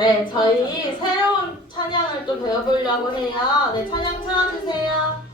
네, 저희 새로운 찬양을 또 배워보려고 해요. 네, 찬양 틀어주세요.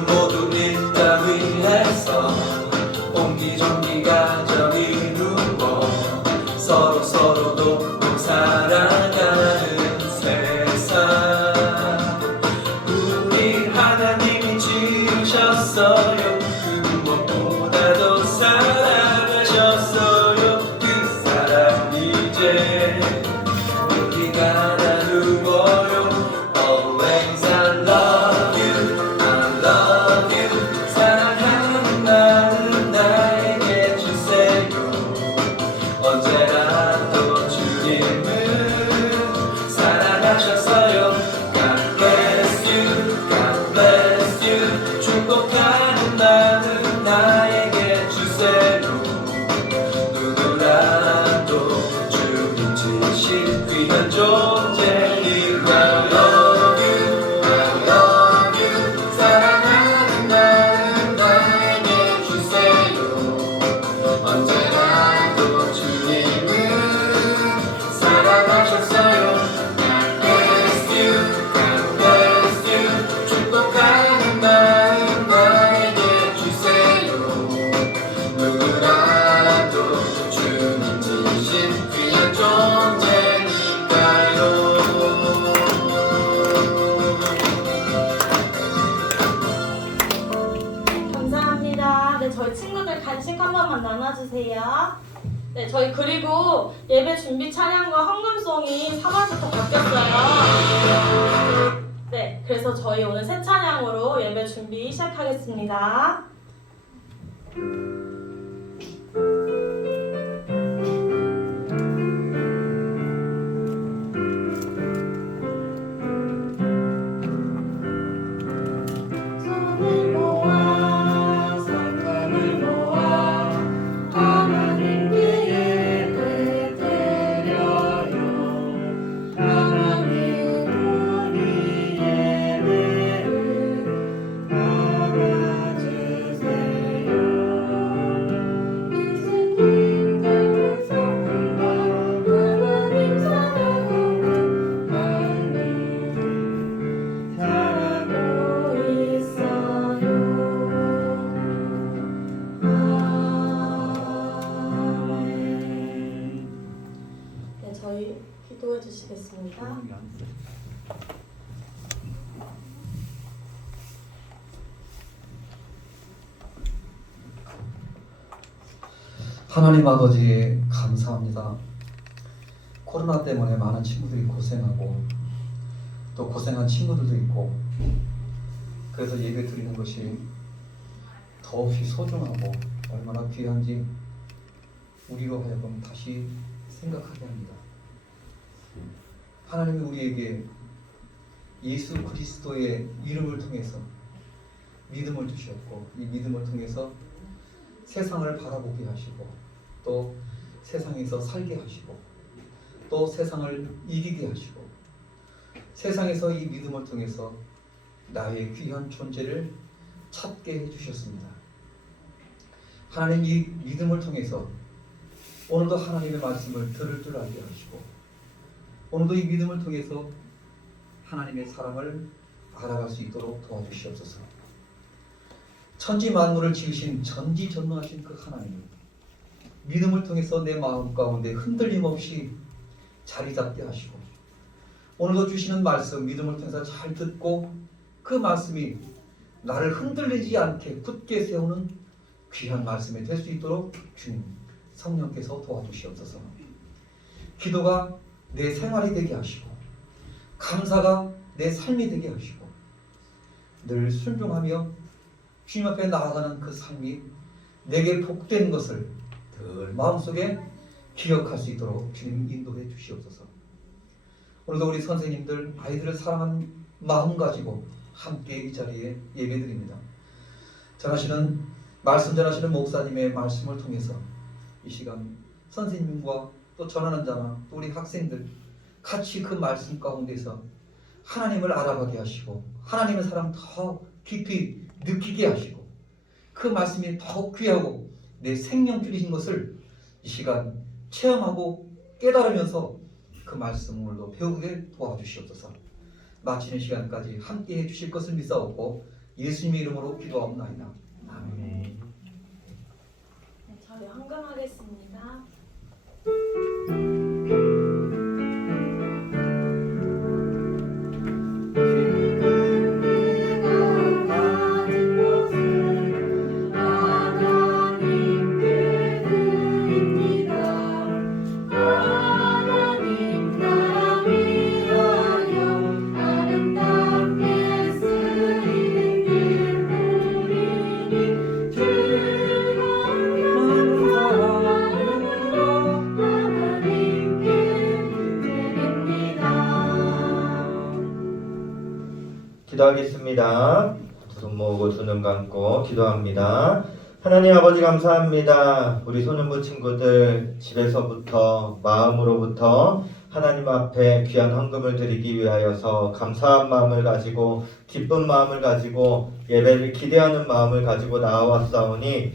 모두 일 따위해서 옹기종기 가정이 이루어 서로 돕고 살아가는 세상. 우리 하나님이 지으셨어요. 그 무엇보다도 사랑하셨어요. 그 사랑 이제 우리가 나누어요. Always I love you, I love you. 사랑하는 나는 나에게 주세요. 언제라도 주님을 사랑하셨어요. God bless you, God bless you. 축복하는 나는 나에게 주세요. 누구라도 주님 지으신 귀한 존재니까. I love you, I love you. 사랑하는 나는 나에게 주세요. 언제라도 주님을 사랑하셨어요. God bless you, God bless you. 축복하는 나는 나에게 주세요. 누구라도 주님 지으신 귀한 존재니까요. 감사합니다. 네, 저희 친구들 간식 한 번만 나눠주세요. 네, 저희 그리고 예배 준비 찬양과 헌금송이 3월부터 바뀌었어요. 네, 그래서 저희 오늘 새 찬양으로 예배 준비 시작하겠습니다. 손을 모아 성금을 모아 하나님께 예배드려요. 하나님 우리 예배를 받아주세요. 예수님 닮은 성품과 하나님 사랑하는 마음이 자라고 있어요. 아멘. 네, 저희 기도해 주시겠습니다. 하나님 아버지 감사합니다. 코로나 때문에 많은 친구들이 고생하고 또 고생한 친구들도 있고, 그래서 예배 드리는 것이 더없이 소중하고 얼마나 귀한지 우리로 하여금 다시 생각하게 합니다. 하나님이 우리에게 예수 그리스도의 이름을 통해서 믿음을 주셨고, 이 믿음을 통해서 세상을 바라보게 하시고, 또 세상에서 살게 하시고, 또 세상을 이기게 하시고, 세상에서 이 믿음을 통해서 나의 귀한 존재를 찾게 해주셨습니다. 하나님, 이 믿음을 통해서 오늘도 하나님의 말씀을 들을 줄 알게 하시고, 오늘도 이 믿음을 통해서 하나님의 사랑을 알아갈 수 있도록 도와주시옵소서. 천지 만물을 지으신 전지전능하신 그 하나님, 믿음을 통해서 내 마음 가운데 흔들림 없이 자리 잡게 하시고, 오늘도 주시는 말씀 믿음을 통해서 잘 듣고 그 말씀이 나를 흔들리지 않게 굳게 세우는 귀한 말씀이 될 수 있도록 주님 성령께서 도와주시옵소서. 기도가 내 생활이 되게 하시고, 감사가 내 삶이 되게 하시고, 늘 순종하며 주님 앞에 나아가는 그 삶이 내게 복된 것을 늘 마음속에 기억할 수 있도록 주님 인도해 주시옵소서. 오늘도 우리 선생님들 아이들을 사랑하는 마음 가지고 함께 이 자리에 예배드립니다. 말씀 전하시는 목사님의 말씀을 통해서 이 시간 선생님과 또 전하는 자나 또 우리 학생들 같이 그 말씀 가운데서 하나님을 알아가게 하시고, 하나님의 사랑 더 깊이 느끼게 하시고, 그 말씀이 더욱 귀하고 내 생명줄이신 것을 이 시간 체험하고 깨달으면서 그 말씀으로 배우게 도와주시옵소서. 마치는 시간까지 함께 해주실 것을 믿사옵고 예수님의 이름으로 기도하옵나이다. 아멘. 네, 저희 헌금하겠습니다. 기도하겠습니다. 두 손 모으고 두 눈 감고 기도합니다. 하나님 아버지 감사합니다. 우리 소년부 친구들 집에서부터 마음으로부터 하나님 앞에 귀한 헌금을 드리기 위하여서 감사한 마음을 가지고 기쁜 마음을 가지고 예배를 기대하는 마음을 가지고 나와왔사오니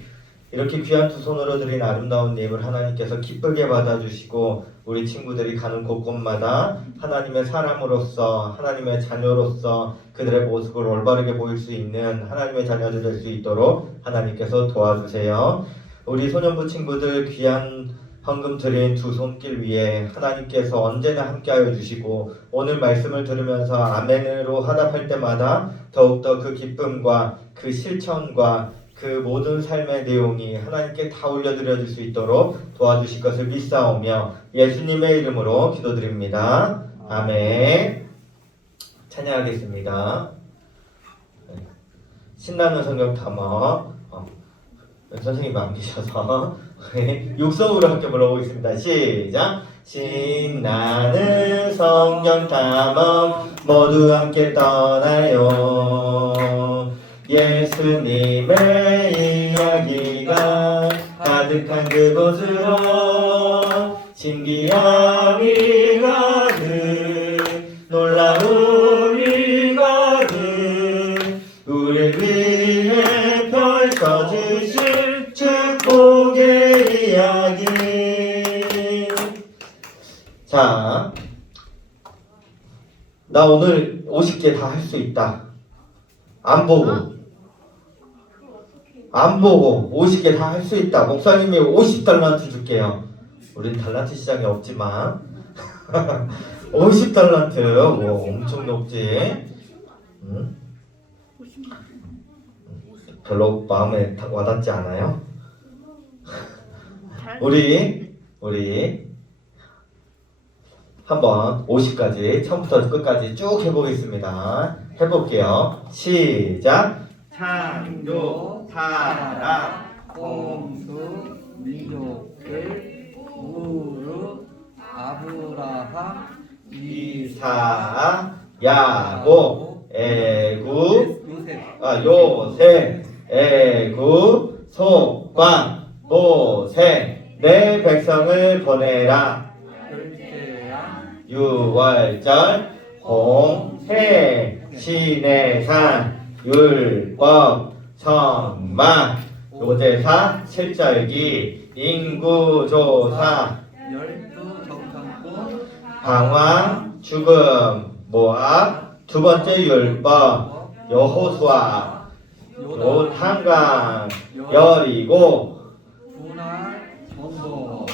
이렇게 귀한 두 손으로 드린 아름다운 예물 하나님께서 기쁘게 받아주시고 우리 친구들이 가는 곳곳마다 하나님의 사람으로서 하나님의 자녀로서 그들의 모습을 올바르게 보일 수 있는 하나님의 자녀들 될 수 있도록 하나님께서 도와주세요. 우리 소년부 친구들 귀한 헌금 드린 두 손길 위에 하나님께서 언제나 함께하여 주시고 오늘 말씀을 들으면서 아멘으로 화답할 때마다 더욱더 그 기쁨과 그 실천과 그 모든 삶의 내용이 하나님께 다 올려드려질 수 있도록 도와주실 것을 믿사오며 예수님의 이름으로 기도드립니다. 아멘. 찬양하겠습니다. 신나는 성경 탐험 선생님이 안 계셔서 육성으로 함께 불러보겠습니다. 시작. 신나는 성경 탐험 모두 함께 떠나요. 예수님의 이야기가 가득한 그곳으로 신기함이 가득 놀라움이 가득 우리를 위해 펼쳐주실 축복의 이야기. 자, 나 오늘 50개 다 할 수 있다. 안 보고 50개 다 할 수 있다. 목사님이 50달란트 줄게요. 우린 달란트 시장이 없지만 50달란트 뭐 엄청 높지. 별로 마음에 와닿지 않아요? 우리 한번 50까지 처음부터 끝까지 쭉 해보겠습니다. 해볼게요. 시작. 창조, 타락, 홍수, 민족들, 우르, 아브라함, 이삭, 야곱, 애굽, 요셉, 요셉, 애굽, 속과 모세, 내 백성을 보내라. 열쇠양, 유월절, 홍해, 시내산, 율법, 성막, 요제사, 칠절기, 인구조사, 열두 정탐꾼, 방황, 죽음, 모압, 두 번째 율법, 여호수아, 요탄강, 여리고, 분할, 정보,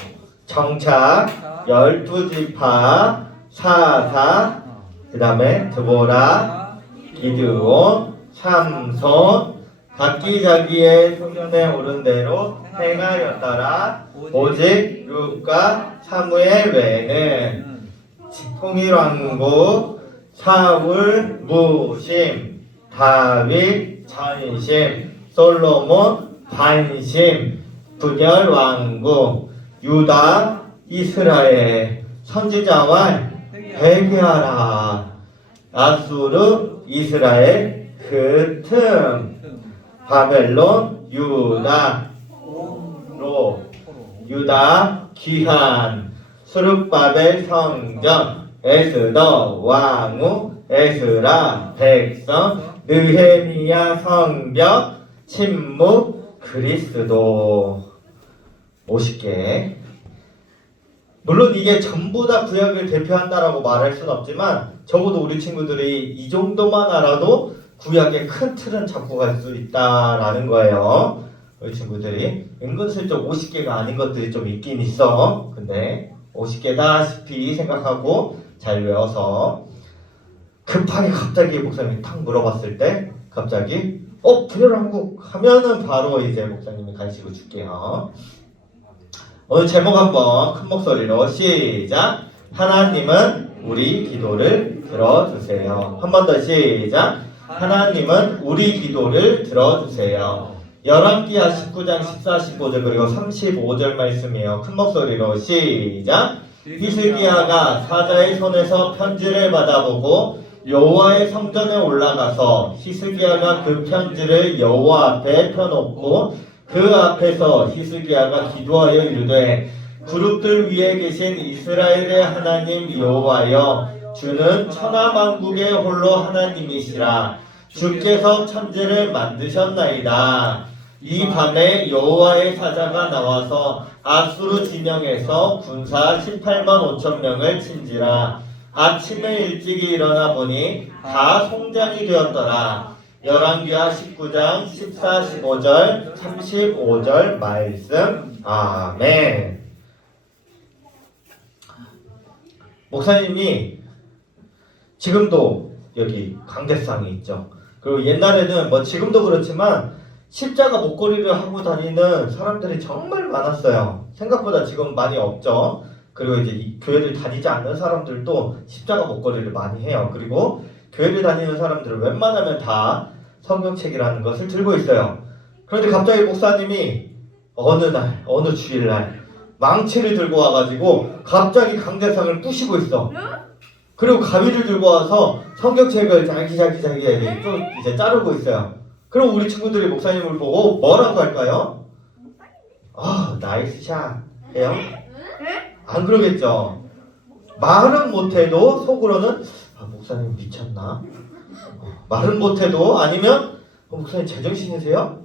정착, 12지파, 사사, 그 다음에 드보라, 기드온, 삼손, 각기 자기의 소견에 오른 대로 행하였더라. 오직 룻과 사무엘 외에는 통일왕국, 사울 무심, 다윗 전심, 솔로몬 반심, 부결왕국, 유다, 이스라엘 선지자와 회개하라. 아수르, 이스라엘 그 틈, 바벨론, 유다, 로, 유다, 귀한, 수르바벨 성전, 에스더 왕후, 에스라 백성, 느헤미야 성벽, 침묵, 그리스도. 50개. 물론 이게 전부 다 구약을 대표한다라고 말할 수는 없지만 적어도 우리 친구들이 이 정도만 알아도 구약의 큰 틀은 잡고 갈 수 있다라는 거예요. 우리 친구들이 은근슬쩍 50개가 아닌 것들이 좀 있긴 있어. 근데 50개다시피 생각하고 잘 외워서 급하게 갑자기 목사님이 탁 물어봤을 때 갑자기 분열 한국 하면은 바로 이제 목사님이 간식을 줄게요. 오늘 제목 한번 큰 목소리로 시작. 하나님은 우리 기도를 들어주세요. 한 번 더 시작. 하나님은 우리 기도를 들어주세요. 열왕기하 19장 14, 15절 그리고 35절 말씀이에요. 큰 목소리로 시작. 히스기야가 사자의 손에서 편지를 받아보고 여호와의 성전에 올라가서 히스기야가 그 편지를 여호와 앞에 펴놓고 그 앞에서 히스기야가 기도하여 이르되 그룹들 위에 계신 이스라엘의 하나님 여호와여 주는 천하만국의 홀로 하나님이시라. 주께서 천지를 만드셨나이다. 이 밤에 여호와의 사자가 나와서 아수르 진영에서 군사 18만 5천 명을 친지라. 아침에 일찍이 일어나 보니 다 송장이 되었더라. 열왕기하 19장 14, 15절, 35절 말씀. 아멘. 목사님이 지금도 여기 강대상이 있죠. 그리고 옛날에는 뭐 지금도 그렇지만 십자가 목걸이를 하고 다니는 사람들이 정말 많았어요. 생각보다 지금 많이 없죠. 그리고 이제 이 교회를 다니지 않는 사람들도 십자가 목걸이를 많이 해요. 그리고 교회를 다니는 사람들은 웬만하면 다 성경책이라는 것을 들고 있어요. 그런데 갑자기 목사님이 어느 날, 어느 주일날 망치를 들고 와가지고 갑자기 강대상을 부시고 있어. 그리고 가위를 들고 와서 성경책을 자기자기 또 이제 자르고 있어요. 그럼 우리 친구들이 목사님을 보고 뭐라고 할까요? 나이스 샷 해요? 안 그러겠죠. 말은 못해도 속으로는 목사님 미쳤나? 말은 못해도 아니면 목사님 제정신이세요?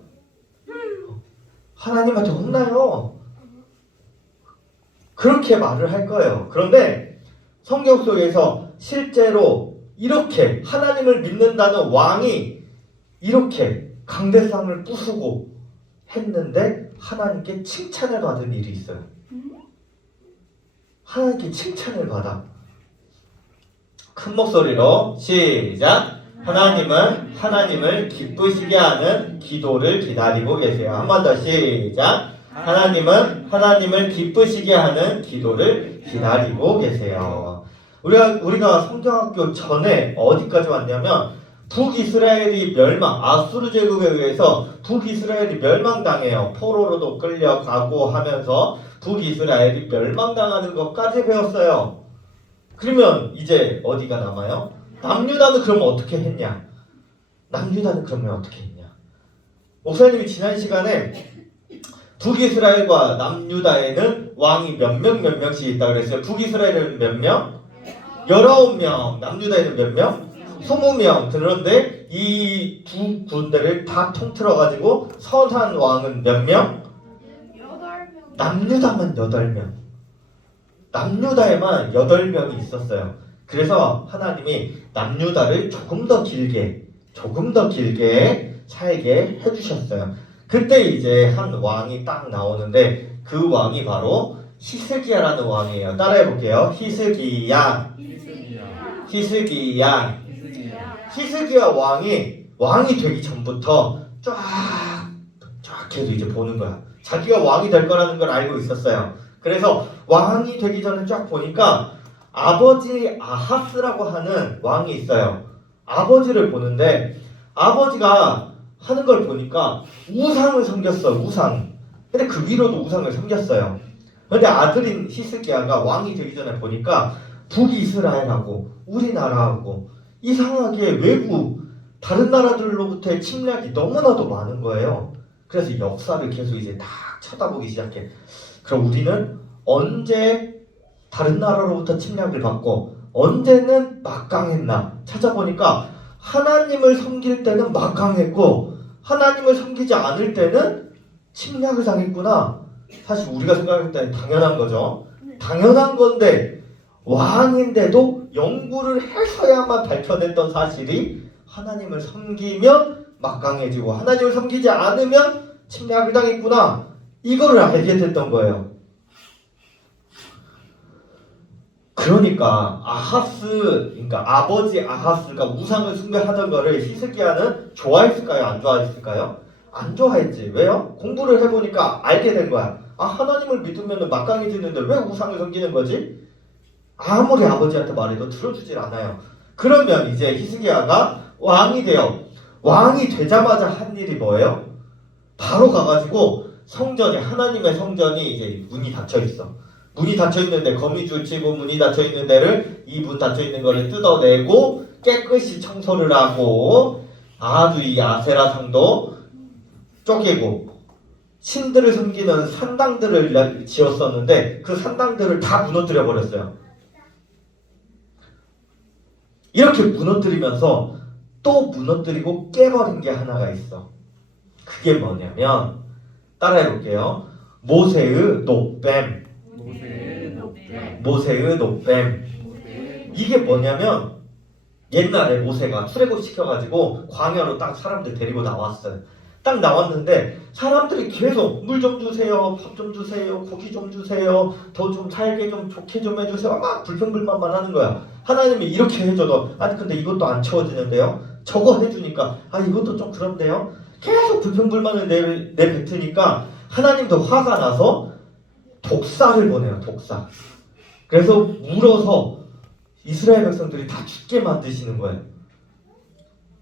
하나님한테 혼나요. 그렇게 말을 할 거예요. 그런데 성경 속에서 실제로 이렇게 하나님을 믿는다는 왕이 이렇게 강대상을 부수고 했는데 하나님께 칭찬을 받은 일이 있어요. 하나님께 칭찬을 받아. 큰 목소리로 시작. 하나님은 하나님을 기쁘시게 하는 기도를 기다리고 계세요. 한 번 더 시작. 하나님은 하나님을 기쁘시게 하는 기도를 기다리고 계세요. 우리가 성경학교 전에 어디까지 왔냐면 북이스라엘이 멸망, 아수르 제국에 의해서 북이스라엘이 멸망당해요. 포로로도 끌려가고 하면서 북이스라엘이 멸망당하는 것까지 배웠어요. 그러면 이제 어디가 남아요? 남유다는 그러면 어떻게 했냐? 남유다는 그러면 어떻게 했냐? 목사님이 지난 시간에 북이스라엘과 남유다에는 왕이 몇 명씩 있다고 그랬어요. 북이스라엘은 몇 명? 19명. 남유다에는 몇 명? 20명. 그런데 이 두 군대를 다 통틀어가지고 선한 왕은 몇 명? 8명. 남유다만 8명. 남유다에만 8명이 있었어요. 그래서 하나님이 남유다를 조금 더 길게 살게 해주셨어요. 그때 이제 한 왕이 딱 나오는데 그 왕이 바로 히스기야라는 왕이에요. 따라해볼게요. 히스기야. 히스기야 왕이 되기 전부터 쫙 해서 이제 보는 거야. 자기가 왕이 될 거라는 걸 알고 있었어요. 그래서 왕이 되기 전에 쫙 보니까 아버지 아하스라고 하는 왕이 있어요. 아버지를 보는데 아버지가 하는 걸 보니까 우상을 섬겼어. 우상. 근데 그 위로도 우상을 섬겼어요. 근데 아들인 히스기야가 왕이 되기 전에 보니까 북이스라엘하고 우리나라하고 이상하게 외국 다른 나라들로부터의 침략이 너무나도 많은 거예요. 그래서 역사를 계속 이제 다 쳐다보기 시작해. 그럼 우리는 언제 다른 나라로부터 침략을 받고 언제는 막강했나 찾아보니까 하나님을 섬길 때는 막강했고 하나님을 섬기지 않을 때는 침략을 당했구나. 사실 우리가 생각할 때는 당연한 거죠. 당연한 건데 왕인데도 연구를 해서야만 밝혀냈던 사실이 하나님을 섬기면 막강해지고 하나님을 섬기지 않으면 침략을 당했구나. 이거를 알게 됐던 거예요. 그러니까 그러니까 아버지 아하스가 우상을 숭배하던 거를 히스기야는 좋아했을까요? 안 좋아했을까요? 안 좋아했지. 왜요? 공부를 해보니까 알게 된 거야. 하나님을 믿으면 막강해지는데 왜 우상을 섬기는 거지? 아무리 아버지한테 말해도 들어주질 않아요. 그러면 이제 히스기야가 왕이 돼요. 왕이 되자마자 한 일이 뭐예요? 바로 가가지고 성전에, 하나님의 성전이 이제 문이 닫혀 있어. 문이 닫혀 있는데 거미줄 치고 문이 닫혀 있는 데를, 이 문 닫혀 있는 거를 뜯어내고 깨끗이 청소를 하고 아주 이 아세라상도 쪼개고 신들을 섬기는 산당들을 지었었는데 그 산당들을 다 무너뜨려 버렸어요. 이렇게 무너뜨리면서 또 무너뜨리고 깨버린 게 하나가 있어. 그게 뭐냐면 따라해 볼게요. 모세의 노뱀. 모세의 노뱀. 이게 뭐냐면 옛날에 모세가 출애굽 시켜가지고 광야로 딱 사람들 데리고 나왔어요. 딱 나왔는데 사람들이 계속 물 좀 주세요, 밥 좀 주세요, 고기 좀 주세요, 더 좀 살게 좀 좋게 좀 해주세요. 막 불평불만만 하는 거야. 하나님이 이렇게 해줘도 아니 근데 이것도 안 채워지는데요. 저거 해주니까 이것도 좀 그런데요. 계속 불평불만을 내뱉으니까 하나님도 화가 나서 독사를 보내요. 독사. 그래서 물어서 이스라엘 백성들이 다 죽게 만드시는 거예요.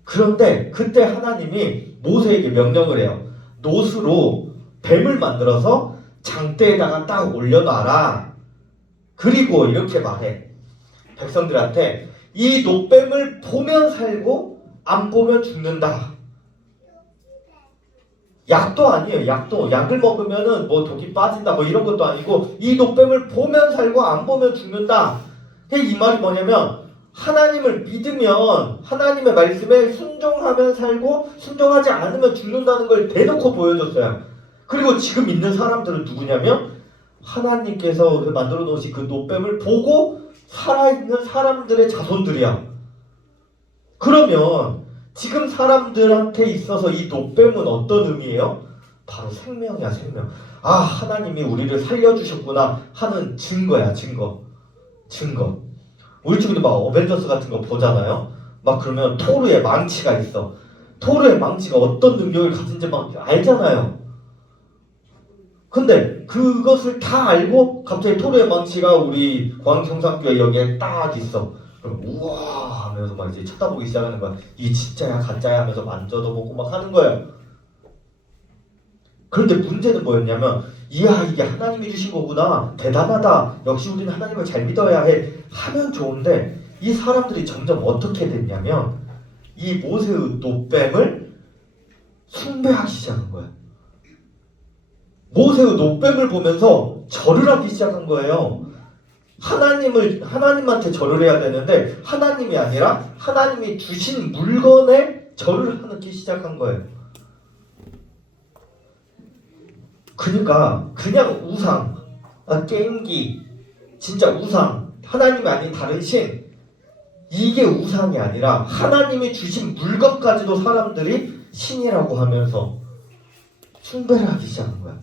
그런데 그때 하나님이 모세에게 명령을 해요. 노수로 뱀을 만들어서 장대에다가 딱 올려놔라. 그리고 이렇게 말해. 백성들한테 이 노뱀을 보면 살고 안 보면 죽는다. 약도 아니에요. 약을 먹으면은 뭐 독이 빠진다 뭐 이런 것도 아니고 이 노뱀을 보면 살고 안 보면 죽는다. 이 말이 뭐냐면 하나님을 믿으면 하나님의 말씀에 순종하면 살고 순종하지 않으면 죽는다는 걸 대놓고 보여줬어요. 그리고 지금 있는 사람들은 누구냐면 하나님께서 만들어 놓으신 그 노뱀을 보고 살아있는 사람들의 자손들이야. 그러면 지금 사람들한테 있어서 이 노뱀은 어떤 의미예요? 바로 생명이야, 생명. 하나님이 우리를 살려주셨구나 하는 증거야, 증거. 우리 친구들 막 어벤져스 같은 거 보잖아요. 막 그러면 토르의 망치가 있어. 토르의 망치가 어떤 능력을 가진지 막 알잖아요. 근데 그것을 다 알고 갑자기 토르의 망치가 우리 광성상교회 여기에 딱 있어. 그럼 우와 하면서 막 이제 쳐다보기 시작하는 거야. 이게 진짜야 가짜야 하면서 만져도 보고 막 하는 거예요. 그런데 문제는 뭐였냐면 이야 이게 하나님이 주신 거구나, 대단하다, 역시 우리는 하나님을 잘 믿어야 해 하면 좋은데 이 사람들이 점점 어떻게 됐냐면 이 모세의 노뱀을 숭배하기 시작한 거예요. 모세의 노뱀을 보면서 절을 하기 시작한 거예요. 하나님한테 절을 해야 되는데 하나님이 아니라 하나님이 주신 물건에 절을 하기 시작한 거예요. 그러니까 그냥 우상, 게임기, 진짜 우상, 하나님이 아닌 다른 신, 이게 우상이 아니라 하나님이 주신 물건까지도 사람들이 신이라고 하면서 숭배를 하기 시작한 거야.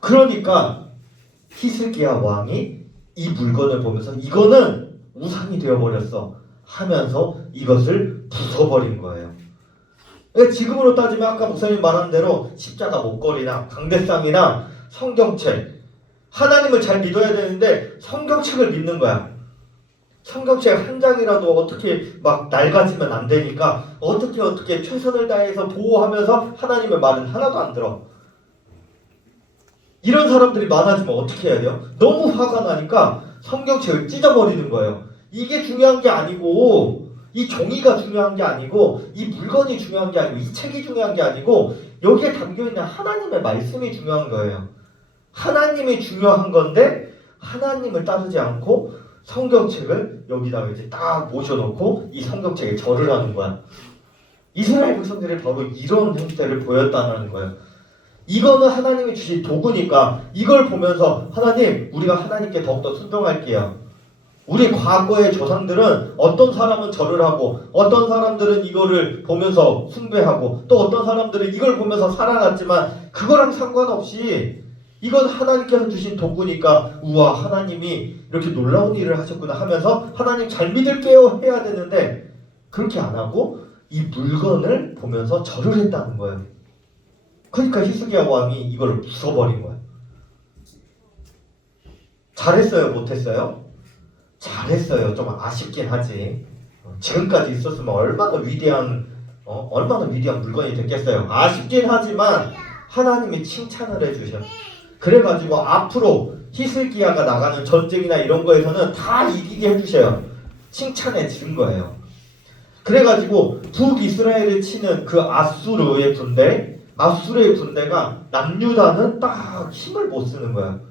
그러니까 히스기야 왕이 이 물건을 보면서 이거는 우상이 되어버렸어 하면서 이것을 부숴버린 거예요. 그러니까 지금으로 따지면 아까 목사님 말한 대로 십자가 목걸이나 강대상이나 성경책, 하나님을 잘 믿어야 되는데 성경책을 믿는 거야. 성경책 한 장이라도 어떻게 막 낡아지면 안 되니까 어떻게 최선을 다해서 보호하면서 하나님의 말은 하나도 안 들어. 이런 사람들이 많아지면 어떻게 해야 돼요? 너무 화가 나니까 성경책을 찢어버리는 거예요. 이게 중요한 게 아니고, 이 종이가 중요한 게 아니고, 이 물건이 중요한 게 아니고, 이 책이 중요한 게 아니고, 여기에 담겨있는 하나님의 말씀이 중요한 거예요. 하나님이 중요한 건데 하나님을 따르지 않고 성경책을 여기다가 이제 딱 모셔놓고 이 성경책에 절을 하는 거야. 이스라엘 백성들이 바로 이런 형태를 보였다는 거예요. 이거는 하나님이 주신 도구니까 이걸 보면서 하나님, 우리가 하나님께 더욱더 순종할게요. 우리 과거의 조상들은 어떤 사람은 절을 하고 어떤 사람들은 이거를 보면서 숭배하고 또 어떤 사람들은 이걸 보면서 살아났지만 그거랑 상관없이 이건 하나님께서 주신 도구니까 우와 하나님이 이렇게 놀라운 일을 하셨구나 하면서 하나님 잘 믿을게요 해야 되는데 그렇게 안 하고 이 물건을 보면서 절을 했다는 거예요. 그러니까 히스기야 왕이 이걸 부숴버린 거예요. 잘했어요? 못했어요? 잘했어요. 좀 아쉽긴 하지. 지금까지 있었으면 얼마나 위대한 물건이 됐겠어요. 아쉽긴 하지만 하나님이 칭찬을 해주셔. 그래가지고 앞으로 히스기야가 나가는 전쟁이나 이런 거에서는 다 이기게 해주셔요. 칭찬해 준 거예요. 그래가지고 북이스라엘을 치는 그 아수르의 군대가 남유다는 딱 힘을 못 쓰는 거예요.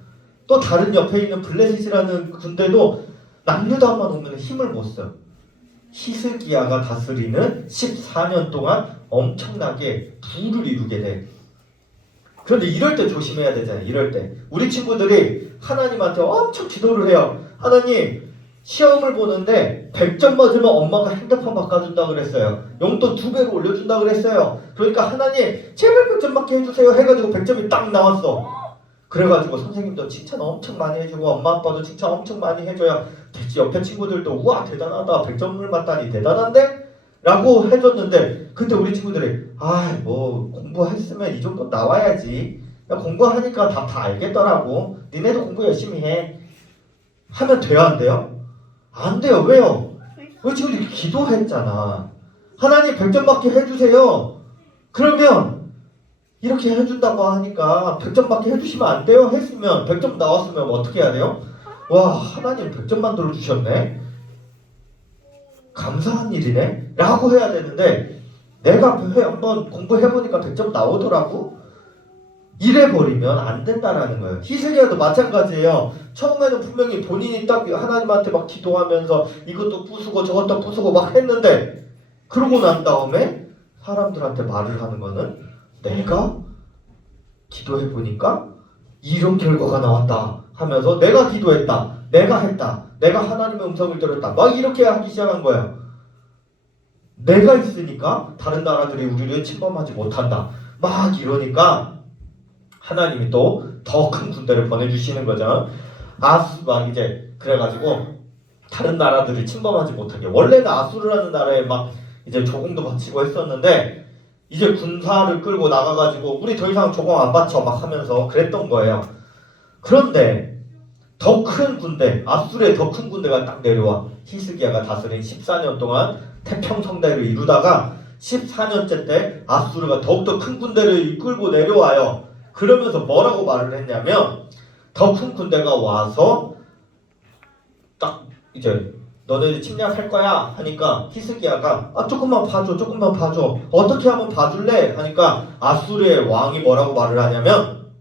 또 다른 옆에 있는 블레셋이라는 군대도 남유다만 오면 힘을 못 써요. 히스기야가 다스리는 14년 동안 엄청나게 부를 이루게 돼. 그런데 이럴 때 조심해야 되잖아요. 이럴 때 우리 친구들이 하나님한테 엄청 기도를 해요. 하나님 시험을 보는데 100점 맞으면 엄마가 핸드폰 바꿔준다 그랬어요. 용돈 2배로 올려준다 그랬어요. 그러니까 하나님 제발 100점 맞게 해주세요 해가지고 100점이 딱 나왔어. 그래가지고 선생님도 칭찬 엄청 많이 해주고 엄마 아빠도 칭찬 엄청 많이 해줘야 됐지. 옆에 친구들도 우와 대단하다 100점을 맞다니 대단한데? 라고 해줬는데 근데 우리 친구들이 뭐 공부했으면 이 정도 나와야지. 야, 공부하니까 다 알겠더라고. 니네도 공부 열심히 해. 하면 돼요 안 돼요? 안 돼요. 왜요? 우리 친구들이 기도했잖아. 하나님 100점 맞게 해주세요. 그러면 이렇게 해준다고 하니까 100점 맞게 해주시면 안 돼요? 했으면 100점 나왔으면 어떻게 해야 돼요? 와 하나님 100점 만들어 주셨네? 감사한 일이네? 라고 해야 되는데 내가 한번 공부해보니까 100점 나오더라고? 이래버리면 안 된다라는 거예요. 히스기야도 마찬가지예요. 처음에는 분명히 본인이 딱 하나님한테 막 기도하면서 이것도 부수고 저것도 부수고 막 했는데 그러고 난 다음에 사람들한테 말을 하는 거는 내가 기도해보니까 이런 결과가 나왔다 하면서 내가 기도했다, 내가 했다, 내가 하나님의 음성을 들었다 막 이렇게 하기 시작한 거예요. 내가 있으니까 다른 나라들이 우리를 침범하지 못한다 막 이러니까 하나님이 또 더 큰 군대를 보내주시는 거죠. 막 이제 그래가지고 다른 나라들을 침범하지 못하게. 원래는 아수르라는 나라에 막 이제 조공도 바치고 했었는데 이제 군사를 끌고 나가가지고 우리 더 이상 조공 안 바쳐 막 하면서 그랬던 거예요. 그런데 더 큰 군대, 아수르의 더 큰 군대가 딱 내려와. 히스기야가 다스린 14년 동안 태평성대를 이루다가 14년째 때 아수르가 더욱더 큰 군대를 이끌고 내려와요. 그러면서 뭐라고 말을 했냐면 더 큰 군대가 와서 딱 이제 너네들 침략할 거야 하니까 히스기야가 조금만 봐줘 어떻게 하면 봐줄래 하니까 아수르의 왕이 뭐라고 말을 하냐면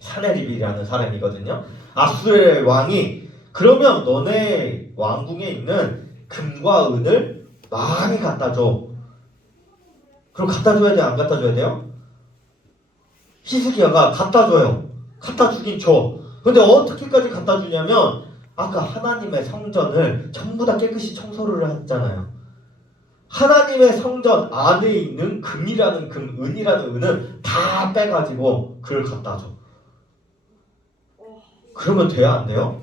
사네립이라는 사람이거든요. 아수르의 왕이 그러면 너네 왕궁에 있는 금과 은을 많이 갖다 줘. 그럼 갖다 줘야 돼 안 갖다 줘야 돼요? 히스기야가 갖다 줘요. 갖다 주긴 줘. 근데 어떻게까지 갖다 주냐면 아까 하나님의 성전을 전부 다 깨끗이 청소를 했잖아요. 하나님의 성전 안에 있는 금이라는 금, 은이라는 은은 다 빼가지고 그걸 갖다 줘. 그러면 돼요 안 돼요?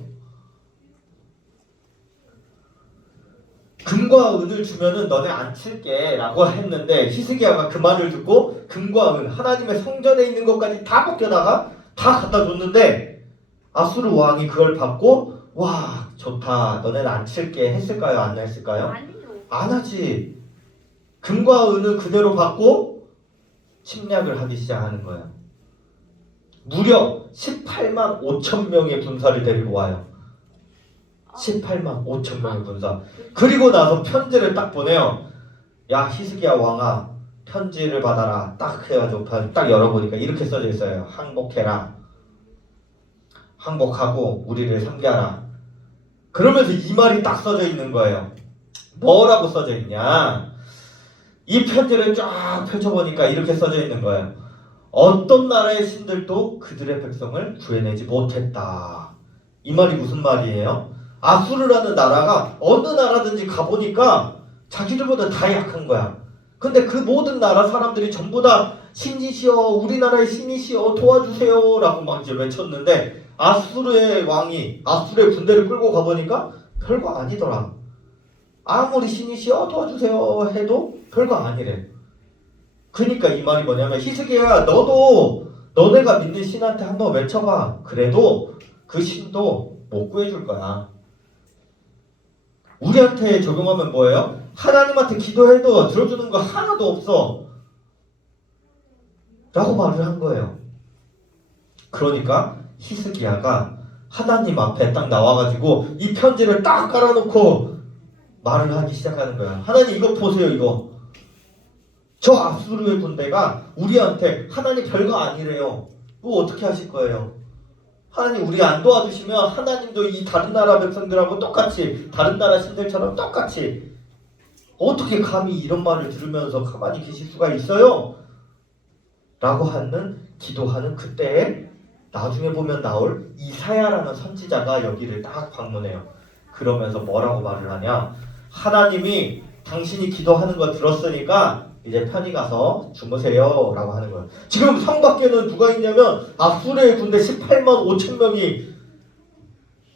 금과 은을 주면은 너네 안 칠게 라고 했는데 히스기야가 그 말을 듣고 금과 은 하나님의 성전에 있는 것까지 다 벗겨다가 다 갖다 줬는데 아수르 왕이 그걸 받고 와 좋다 너네는 안 칠게 했을까요 안 했을까요? 아니요. 안 하지. 금과 은을 그대로 받고 침략을 하기 시작하는 거예요. 무려 18만 5천 명의 군사를 데리고 와요. 18만 5천 명의 군사. 그리고 나서 편지를 딱 보내요. 야 히스기야 왕아 편지를 받아라. 딱 해가지고 딱 열어보니까 이렇게 써져 있어요. 항복해라. 항복하고 우리를 상대하라. 그러면서 이 말이 딱 써져 있는 거예요. 뭐라고 써져 있냐? 이 편지를 쫙 펼쳐보니까 이렇게 써져 있는 거예요. 어떤 나라의 신들도 그들의 백성을 구해내지 못했다. 이 말이 무슨 말이에요? 아수르라는 나라가 어느 나라든지 가보니까 자기들보다 다 약한 거야. 근데 그 모든 나라 사람들이 전부 다 신이시여, 우리나라의 신이시여 도와주세요 라고 막 이제 외쳤는데 아수르의 왕이 아수르의 군대를 끌고 가보니까 별거 아니더라. 아무리 신이시여 도와주세요 해도 별거 아니래. 그러니까 이 말이 뭐냐면 히스기야야, 너도 너네가 믿는 신한테 한번 외쳐봐. 그래도 그 신도 못 구해줄 거야. 우리한테 적용하면 뭐예요? 하나님한테 기도해도 들어주는 거 하나도 없어 라고 말을 한 거예요. 그러니까 히스기야가 하나님 앞에 딱 나와가지고 이 편지를 딱 깔아놓고 말을 하기 시작하는 거야. 하나님 이거 보세요. 이거 저 아수르의 군대가 우리한테 하나님 별거 아니래요. 뭐 어떻게 하실 거예요? 하나님 우리 안 도와주시면 하나님도 이 다른 나라 백성들하고 똑같이 다른 나라 신들처럼 똑같이 어떻게 감히 이런 말을 들으면서 가만히 계실 수가 있어요? 라고 하는 기도하는 그때에 나중에 보면 나올 이사야라는 선지자가 여기를 딱 방문해요. 그러면서 뭐라고 말을 하냐? 하나님이 당신이 기도하는 거 들었으니까 이제 편히 가서 주무세요 라고 하는 거예요. 지금 성 밖에는 누가 있냐면 아수르의 군대 18만 5천 명이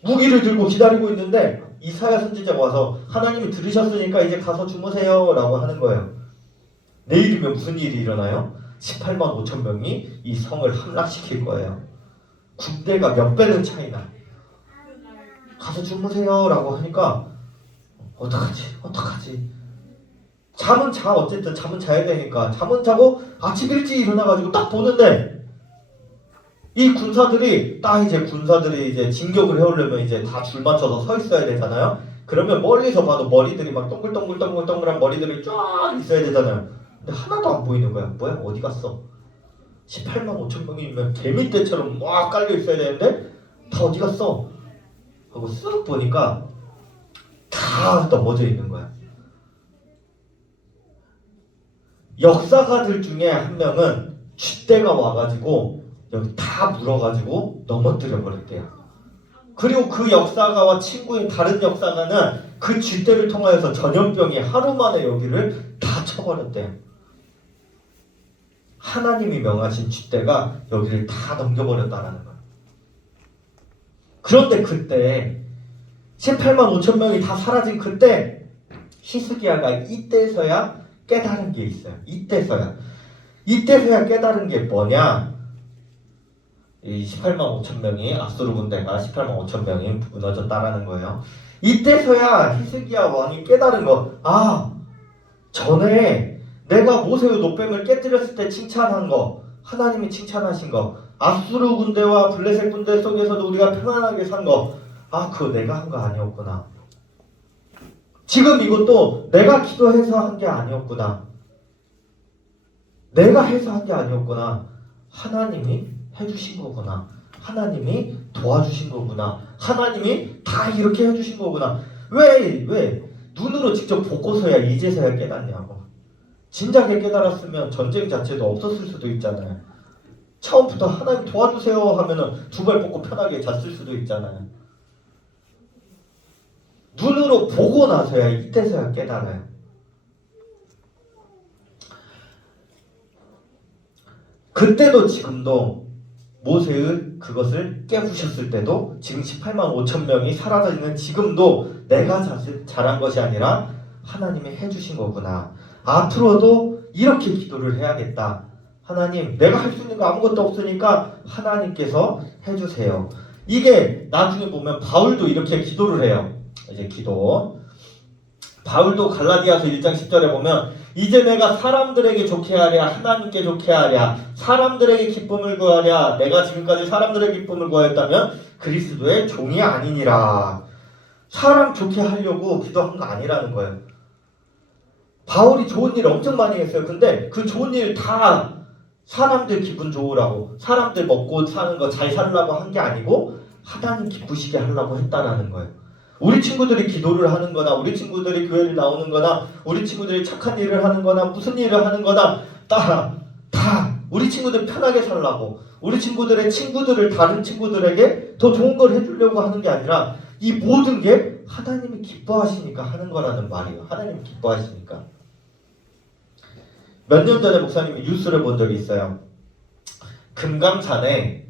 무기를 들고 기다리고 있는데 이사야 선지자가 와서 하나님이 들으셨으니까 이제 가서 주무세요 라고 하는 거예요. 내일이면 무슨 일이 일어나요? 18만 5천 명이 이 성을 함락시킬 거예요. 군대가 몇 배는 차이나. 가서 주무세요 라고 하니까 어떡하지? 잠은 자. 어쨌든 잠은 자야 되니까 잠은 자고 아침 일찍 일어나가지고 딱 보는데 이 군사들이 이제 진격을 해오려면 이제 다 줄 맞춰서 서 있어야 되잖아요. 그러면 멀리서 봐도 머리들이 막 동글동글한 머리들이 쫙 있어야 되잖아요. 근데 하나도 안 보이는 거야. 뭐야? 어디 갔어? 18만 5천 명이면 개미떼처럼 막 깔려 있어야 되는데 다 어디 갔어? 하고 쓱 보니까 다 넘어져 있는 거야. 역사가들 중에 한 명은 쥐떼가 와가지고 여기 다 물어가지고 넘어뜨려 버렸대요. 그리고 그 역사가와 친구인 다른 역사가는 그 쥐떼를 통하여서 전염병이 하루 만에 여기를 다 쳐버렸대요. 하나님이 명하신 쥐떼가 여기를 다 넘겨버렸다라는 거예요. 그런데 그때 18만 5천 명이 다 사라진 그때 히스기야가 이때서야 깨달은 게 있어요. 이때서야 깨달은 게 뭐냐? 이 18만 5천 명이 아수르 군대가 18만 5천 명이 무너졌다라는 거예요. 이때서야 히스기야 왕이 깨달은 거. 전에 내가 모세의 노뱀을 깨뜨렸을 때 칭찬한 거, 하나님이 칭찬하신 거, 아수르 군대와 블레셋 군대 속에서도 우리가 평안하게 산 거, 그거 내가 한 거 아니었구나. 지금 이것도 내가 기도해서 한 게 아니었구나. 내가 해서 한 게 아니었구나. 하나님이 해주신 거구나. 하나님이 도와주신 거구나. 하나님이 다 이렇게 해주신 거구나. 왜 눈으로 직접 보고서야 이제서야 깨닫냐고. 진작에 깨달았으면 전쟁 자체도 없었을 수도 있잖아요. 처음부터 하나님 도와주세요 하면은 두 발 뻗고 편하게 잤을 수도 있잖아요. 눈으로 보고 나서야 이때서야 깨달아요. 그때도 지금도 모세의 그것을 깨부셨을 때도 지금 18만 5천 명이 사라져 있는 지금도 내가 잘한 것이 아니라 하나님이 해주신 거구나. 앞으로도 이렇게 기도를 해야겠다. 하나님, 내가 할 수 있는 거 아무것도 없으니까 하나님께서 해주세요. 이게 나중에 보면 바울도 이렇게 기도를 해요. 이제 기도. 바울도 갈라디아서 1장 10절에 보면 이제 내가 사람들에게 좋게 하랴 하나님께 좋게 하랴 사람들에게 기쁨을 구하랴 내가 지금까지 사람들의 기쁨을 구하였다면 그리스도의 종이 아니니라. 사람 좋게 하려고 기도한 거 아니라는 거예요. 바울이 좋은 일 엄청 많이 했어요. 근데 그 좋은 일 다 사람들 기분 좋으라고 사람들 먹고 사는 거 잘 살라고 한 게 아니고 하나님 기쁘시게 하려고 했다라는 거예요. 우리 친구들이 기도를 하는 거나 우리 친구들이 교회를 나오는 거나 우리 친구들이 착한 일을 하는 거나 무슨 일을 하는 거나 다 우리 친구들 편하게 살라고 우리 친구들의 친구들을 다른 친구들에게 더 좋은 걸 해주려고 하는 게 아니라 이 모든 게 하나님이 기뻐하시니까 하는 거라는 말이에요. 하나님이 기뻐하시니까. 몇 년 전에 목사님이 뉴스를 본 적이 있어요. 금강산에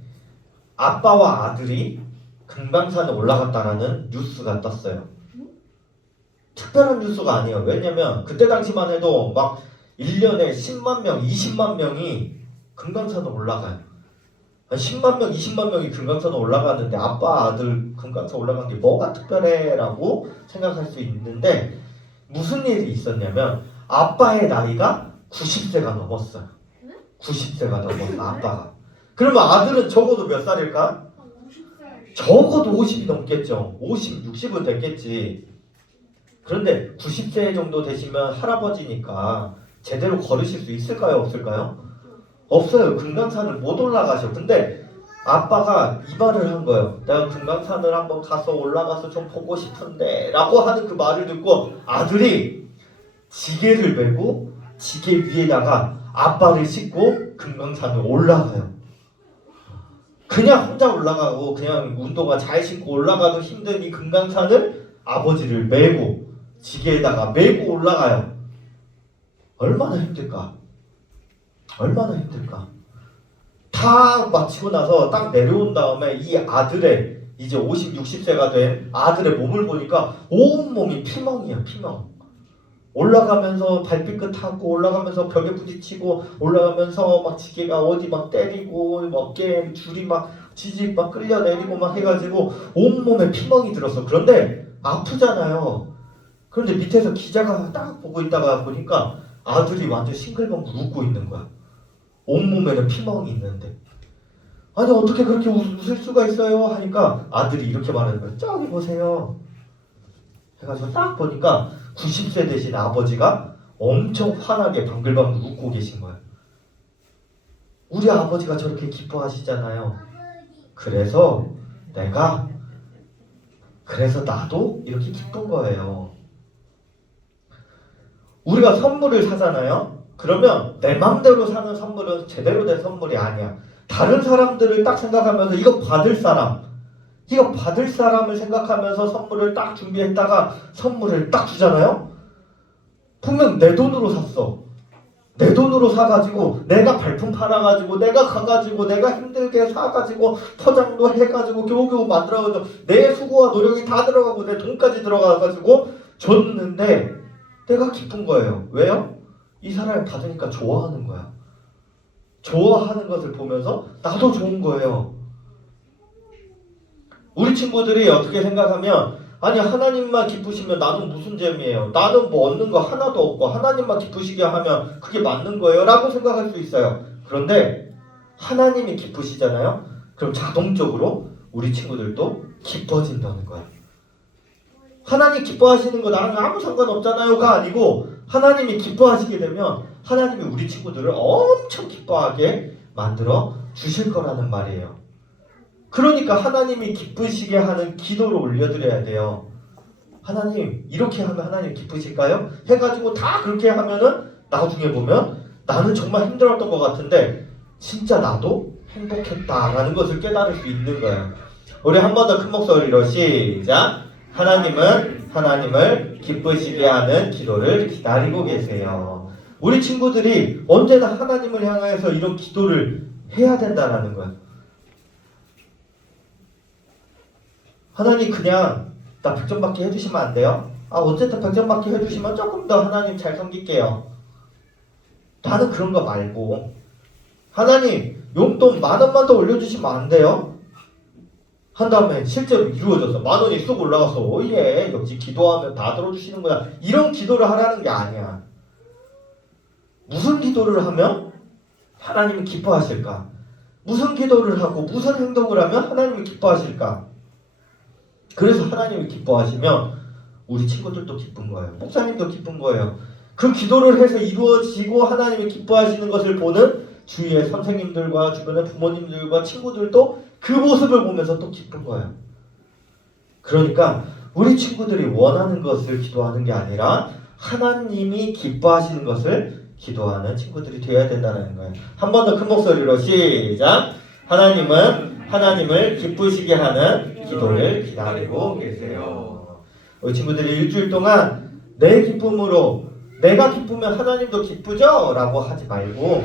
아빠와 아들이 금강산에 올라갔다라는 뉴스가 떴어요. 특별한 뉴스가 아니에요. 왜냐면 그때 당시만 해도 막 1년에 10만 명, 20만 명이 금강산에 올라가요. 10만 명, 20만 명이 금강산에 올라가는데 아빠, 아들 금강산 올라간 게 뭐가 특별해? 라고 생각할 수 있는데 무슨 일이 있었냐면 아빠의 나이가 90세가 넘었어요. 90세가 넘었어, 아빠가. 그러면 아들은 적어도 몇 살일까? 50살. 적어도 50이 넘겠죠. 50, 60은 됐겠지. 그런데 90세 정도 되시면 할아버지니까 제대로 걸으실 수 있을까요? 없을까요? 없어요. 금강산을 못 올라가셔. 근데 아빠가 이 말을 한 거예요. 내가 금강산을 한번 가서 올라가서 좀 보고 싶은데 라고 하는 그 말을 듣고 아들이 지게를 메고 지게 위에다가 아빠를 싣고 금강산을 올라가요. 그냥 혼자 올라가고 그냥 운동화 잘 신고 올라가도 힘든 이 금강산을 아버지를 메고 지게에다가 메고 올라가요. 얼마나 힘들까? 얼마나 힘들까? 다 마치고 나서 딱 내려온 다음에 이 아들의 이제 50, 60세가 된 아들의 몸을 보니까 온몸이 피멍이야, 피멍. 올라가면서 발삐끗하고 올라가면서 벽에 부딪히고 올라가면서 막 지게가 어디 막 때리고 막 어깨에 줄이 막 지직 막 끌려내리고 막 해가지고 온몸에 피멍이 들었어. 그런데 아프잖아요. 그런데 밑에서 기자가 딱 보고 있다가 보니까 아들이 완전 싱글벙글 웃고 있는 거야. 온몸에는 피멍이 있는데. 아니 어떻게 그렇게 웃을 수가 있어요? 하니까 아들이 이렇게 말하는 거야. 저기 보세요. 해가지고 딱 보니까 90세 되신 아버지가 엄청 환하게 방글방글 웃고 계신 거예요. 우리 아버지가 저렇게 기뻐하시잖아요. 그래서 나도 이렇게 기쁜 거예요. 우리가 선물을 사잖아요. 그러면 내 맘대로 사는 선물은 제대로 된 선물이 아니야. 다른 사람들을 딱 생각하면서 이거 받을 사람을 생각하면서 선물을 딱 준비했다가 선물을 딱 주잖아요. 분명 내 돈으로 샀어. 내 돈으로 사가지고 내가 발품 팔아가지고 내가 가가지고 내가 힘들게 사가지고 포장도 해가지고 겨우겨우 만들어가지고 내 수고와 노력이 다 들어가고 내 돈까지 들어가가지고 줬는데 내가 기쁜 거예요. 왜요? 이 사람이 받으니까 좋아하는 거야. 좋아하는 것을 보면서 나도 좋은 거예요. 우리 친구들이 어떻게 생각하면 아니 하나님만 기쁘시면 나는 무슨 재미예요? 나는 뭐 얻는 거 하나도 없고 하나님만 기쁘시게 하면 그게 맞는 거예요? 라고 생각할 수 있어요. 그런데 하나님이 기쁘시잖아요? 그럼 자동적으로 우리 친구들도 기뻐진다는 거야. 하나님 기뻐하시는 거 나랑 아무 상관없잖아요가 아니고 하나님이 기뻐하시게 되면 하나님이 우리 친구들을 엄청 기뻐하게 만들어 주실 거라는 말이에요. 그러니까 하나님이 기쁘시게 하는 기도를 올려드려야 돼요. 하나님 이렇게 하면 하나님 기쁘실까요? 해가지고 다 그렇게 하면은 나중에 보면 나는 정말 힘들었던 것 같은데 진짜 나도 행복했다라는 것을 깨달을 수 있는 거예요. 우리 한 번 더 큰 목소리로 시작. 하나님은 하나님을 기쁘시게 하는 기도를 기다리고 계세요. 우리 친구들이 언제나 하나님을 향해서 이런 기도를 해야 된다라는 거예요. 하나님 그냥 나 100점 받게 해주시면 안 돼요? 어쨌든 100점 받게 해주시면 조금 더 하나님 잘 섬길게요. 나는 그런 거 말고 하나님 용돈 10,000원만 더 올려주시면 안 돼요? 한 다음에 실제로 이루어져서 10,000원이 쑥 올라가서 오예 역시 기도하면 다 들어주시는구나 이런 기도를 하라는 게 아니야. 무슨 기도를 하면 하나님이 기뻐하실까? 무슨 기도를 하고 무슨 행동을 하면 하나님이 기뻐하실까? 그래서 하나님이 기뻐하시면 우리 친구들도 기쁜 거예요. 목사님도 기쁜 거예요. 그 기도를 해서 이루어지고 하나님이 기뻐하시는 것을 보는 주위의 선생님들과 주변의 부모님들과 친구들도 그 모습을 보면서 또 기쁜 거예요. 그러니까 우리 친구들이 원하는 것을 기도하는 게 아니라 하나님이 기뻐하시는 것을 기도하는 친구들이 되어야 된다는 거예요. 한 번 더 큰 목소리로 시작. 하나님은 하나님을 기쁘시게 하는 기도를 기다리고 계세요. 우리 친구들이 일주일 동안 내 기쁨으로 내가 기쁘면 하나님도 기쁘죠? 라고 하지 말고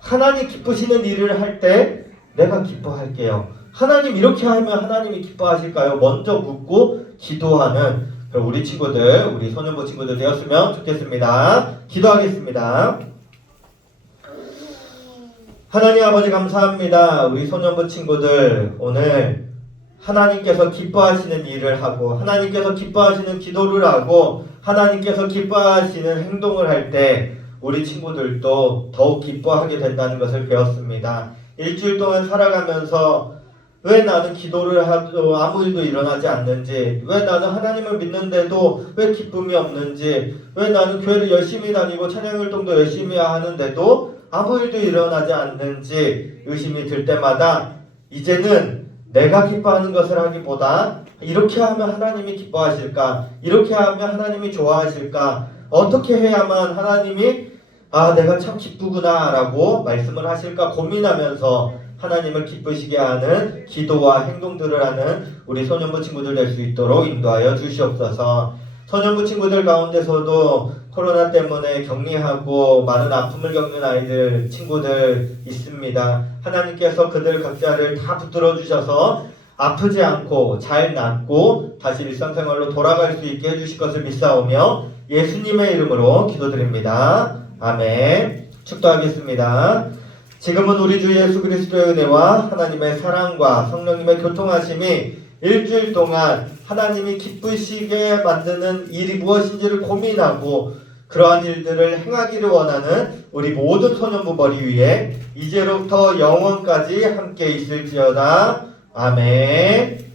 하나님 기쁘시는 일을 할 때 내가 기뻐할게요. 하나님 이렇게 하면 하나님이 기뻐하실까요? 먼저 묻고 기도하는 그럼 우리 친구들, 우리 소년부 친구들 되었으면 좋겠습니다. 기도하겠습니다. 하나님 아버지 감사합니다. 우리 소년부 친구들 오늘 하나님께서 기뻐하시는 일을 하고 하나님께서 기뻐하시는 기도를 하고 하나님께서 기뻐하시는 행동을 할 때 우리 친구들도 더욱 기뻐하게 된다는 것을 배웠습니다. 일주일 동안 살아가면서 왜 나는 기도를 하도 아무 일도 일어나지 않는지, 왜 나는 하나님을 믿는데도 왜 기쁨이 없는지, 왜 나는 교회를 열심히 다니고 찬양활동도 열심히 하는데도 아무 일도 일어나지 않는지 의심이 들 때마다 이제는 내가 기뻐하는 것을 하기보다 이렇게 하면 하나님이 기뻐하실까? 이렇게 하면 하나님이 좋아하실까? 어떻게 해야만 하나님이 내가 참 기쁘구나 라고 말씀을 하실까 고민하면서 하나님을 기쁘시게 하는 기도와 행동들을 하는 우리 소년부 친구들 될 수 있도록 인도하여 주시옵소서. 소년부 친구들 가운데서도 코로나 때문에 격리하고 많은 아픔을 겪는 아이들, 친구들 있습니다. 하나님께서 그들 각자를 다 붙들어 주셔서 아프지 않고 잘 낫고 다시 일상생활로 돌아갈 수 있게 해주실 것을 믿사오며 예수님의 이름으로 기도드립니다. 아멘. 축도하겠습니다. 지금은 우리 주 예수 그리스도의 은혜와 하나님의 사랑과 성령님의 교통하심이 일주일 동안 하나님이 기쁘시게 만드는 일이 무엇인지를 고민하고 그러한 일들을 행하기를 원하는 우리 모든 소년부 머리 위에 이제로부터 영원까지 함께 있을지어다. 아멘.